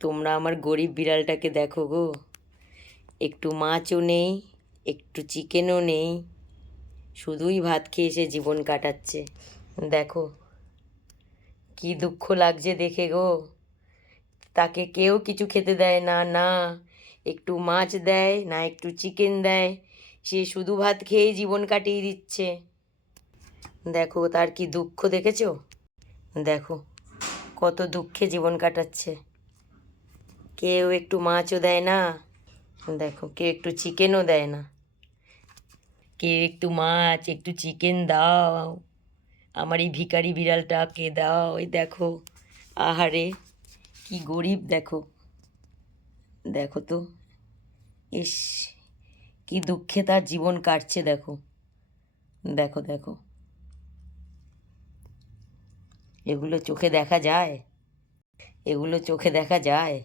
তোমরা আমার গরিব বিড়ালটাকে দেখো গো, একটু মাছও নেই, একটু চিকেনও নেই, শুধুই ভাত খেয়ে সে জীবন কাটাচ্ছে। দেখো কি দুঃখ লাগছে দেখে গো। তাকে কেউ কিছু খেতে দেয় না, না একটু মাছ দেয়, না একটু চিকেন দেয়, সে শুধু ভাত খেয়েই জীবন কাটিয়ে দিচ্ছে। দেখো তার কি দুঃখ দেখেছো? দেখো কত দুঃখে জীবন কাটাচ্ছে। কেউ একটু মাছও দেয় না, দেখো কেউ একটু চিকেনও দেয় না। কেউ একটু মাছ একটু চিকেন দাও, আমার এই ভিখারি বিড়ালটাকে দাও। ওই দেখো, আহারে কি গরিব দেখো। দেখো তো, ইস কি দুঃখে তার জীবন কাটছে দেখো। দেখো দেখো, এগুলো চোখে দেখা যায়? এগুলো চোখে দেখা যায়?